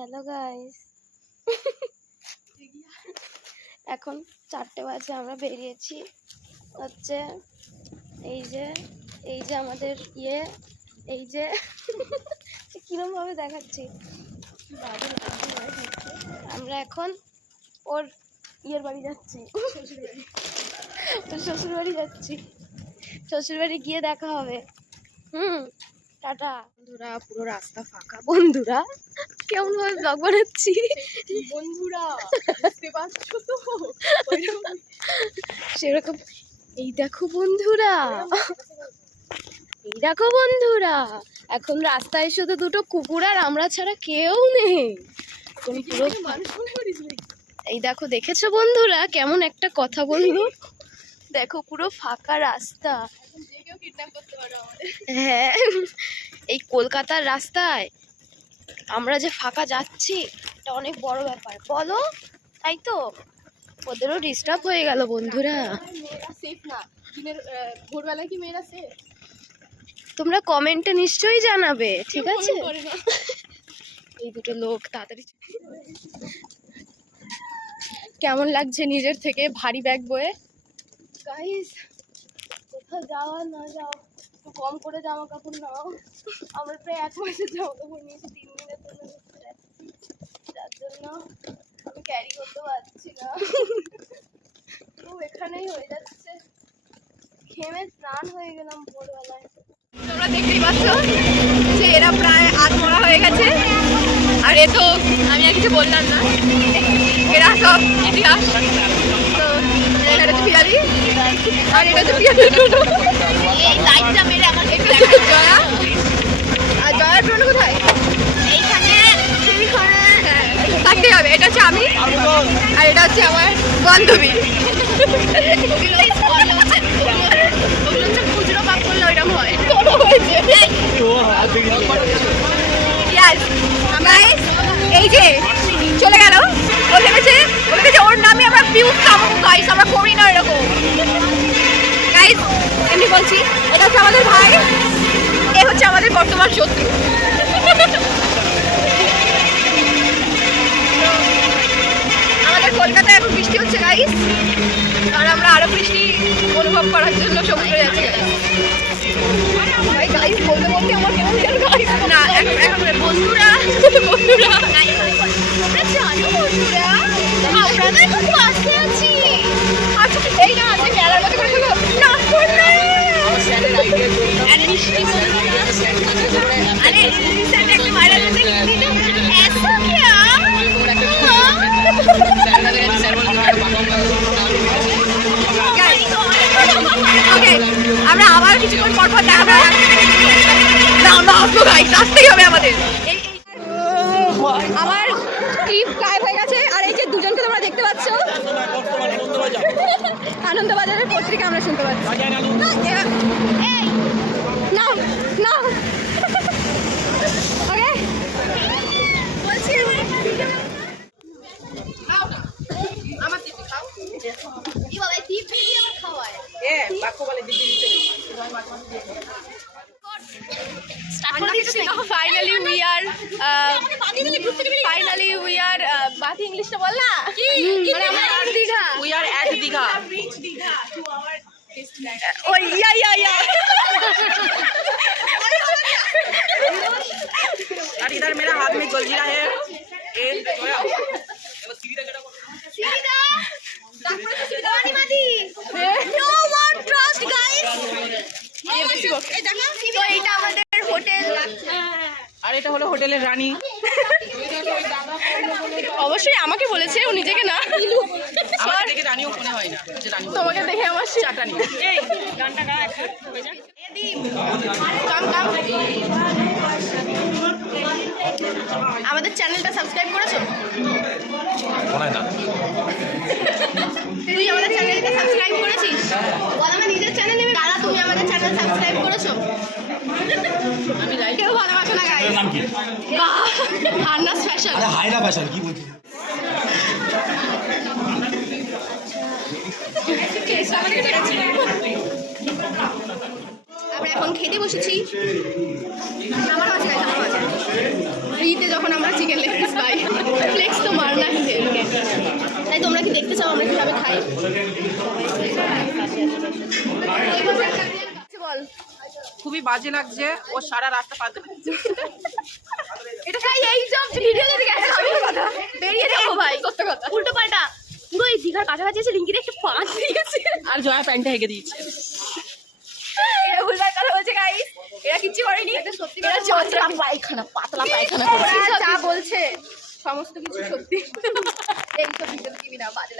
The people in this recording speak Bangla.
হ্যালো গাইস, এখন 4টে বাজে। আমরা বেরিয়েছি হচ্ছে এই যে আমাদের এই যে কিরম ভাবে দেখাচ্ছি। আমরা এখন ওর বাড়ি যাচ্ছি, শ্বশুর বাড়ি যাচ্ছি। শ্বশুর বাড়ি গিয়ে দেখা হবে। টাটা। বন্ধুরা পুরো রাস্তা ফাঁকা। বন্ধুরা কেমন ভাবে ব্লগ বানাচ্ছি বন্ধুরা, বুঝতে পারছো তো? সেরকম। এই দেখো বন্ধুরা, এখন রাস্তায় শুধু দুটো কুকুর আর আমরা ছাড়া কেউ নেই। পুরো এই দেখো, দেখেছো বন্ধুরা কেমন একটা কথা বললো? দেখো পুরো ফাঁকা রাস্তা। হ্যাঁ, এই কলকাতার রাস্তায় আমরা যে ফাঁকা যাচ্ছি এটা অনেক বড় ব্যাপার, বলো? তাই তো, ওদেরও ডিস্টার্ব হয়ে গেল। বন্ধুরা ভোরবেলায় কি মেয়েরা সেফ? তোমরা কমেন্টে নিশ্চয়ই জানাবে, ঠিক আছে? এই দুটো লোক তাড়াতাড়ি। কেমন লাগছে নিজের থেকে ভারী ব্যাগ বয়ে? গাইস, কোথাও যাওয়া না যাও, একটু কম করে জামা কাপড় নাও। আমরা প্রায় 1 মাসের জামা কাপড় নিয়েছি 3 দিনের জন্য, যার জন্য আমি ক্যারি করতে পারছি না। তো এখানেই হয়ে যাচ্ছে, ঘেমে স্নান হয়ে গেলাম ভোরবেলায়। তোমরা দেখতেই পাচ্ছ যে এরা প্রায় আধমরা হয়ে গেছে, আর এ তো আমি আর কিছু বললাম না, এরা সব ইতিহাস। তো এটা হচ্ছে পিয়ালি, আর এটা হচ্ছে পিয়ালি এই লাইটটা মেরে আমার জয়া। আর জয়ার টোনো কোথায়? এইখানে থাকতে হবে। এটা হচ্ছে আমি, আর এটা হচ্ছে আমার বান্ধবী। খুচরো পাপ করলে ওইরকম হয়। এই যে চলে গেল, ও ভেবেছে ওর নামে আমরা ভিউজ কামাবো। গাইস, আমরা করি না এরকম। গাইস এমনি বলছি, এটা হচ্ছে আমাদের ভাই, এ হচ্ছে আমাদের বর্তমান শত্রু। আমাদের কলকাতায় এখন বৃষ্টি হচ্ছে গাইস, আর আমরা আরো বৃষ্টি অনুভব করার জন্য সমুদ্রে যাচ্ছি। গাইস বলতে বলতে আমার কেমন যেন গাইস না, এখন বন্ধুরা তোমরা জানো বন্ধুরা, আমরা না খুব পাশে আছি। আচ্ছা এই না, আছে খেলার মতো করে হলো না করলে আরে বৃষ্টি আরে রিসেন্ট একটা ভাইরাল হয়েছে ऐसा क्या। ওকে, আমরা আবার কিছুক্ষণ পর পর দেখা হবে। না আমরা আসবো গাইস, আসতেই হবে আমাদের। আমার ট্রিপ গায়েব হয়ে গেছে, আর এই যে দুজনকে তোমরা দেখতে পাচ্ছ, আনন্দবাজারের পত্রিকা আমরা শুনতে পাচ্ছি। না না ওকে বলছি আমার টিপি খাও। কি বলে টিপি আমার খাওয়ায়? এ বাকো বলে দিদি দিতে ফাইনালি উই আর বাকি ইংলিশটা বল না। মানে আমরা at Digha, we are at Digha, reach Digha to our destination. ও ইয়া और इधर मेरा हाथ में जलजीरा है। ए जोया सीधा তারপরে তো सीधा वाली मादी नो वन ट्रस्ट गाइस। এই দেখো, তো এটা আমাদের হোটেল, আর এটা হলো হোটেলের রানী। অবশ্যই আমাকে বলেছে, ও নিজেকে না। আমার দেখে রানীও মনে হয় না, তোমাকে দেখে আমার চাটানি। এই গানটা গা একটা আমাদের চ্যানেলটা সাবস্ক্রাইব করেছো? তুই আমাদের চ্যানেলটা সাবস্ক্রাইব করেছিস? বল আমার নিজের চ্যানেল নেবে। দাদা তুমি আমাদের চ্যানেল সাবস্ক্রাইব করেছো? আমি লাইক কেউ ভালোবাসো না গাইস। নাম কি? হান্নাস ফ্যাশন। আরে হাইনা ফ্যাশন কি বলছিস? আমরা এখন খেতে বসেছি। আমার কাছে ফ্রিতে যখন আমরা চিকেন লেগ পিস পাই। বল খুবই বাজে লাগছে, ও সারা রাস্তা পাতে এটা খাই এই সব ভিডিও যদি গেছে আমি কথা বেরিয়ে যাবো ভাই, সত্য কথা উল্টো পাল্টা পুরো এই দীঘার কাছাকাছি এসে রিঙ্কির একটা পাঁচ দিয়েছে আর জয়া প্যান্টটা হেগে দিয়েছে। এরা ভুলভাল কথা বলছে গাইস, এরা কিচ্ছু করেনি, সত্যি এরা চোচরা পায়খানা, পাতলা পায়খানা করেছে। যা বলছে সমস্ত কিছু সত্যি। এই সব ভিডিও দিবি না, বাজে লাগে।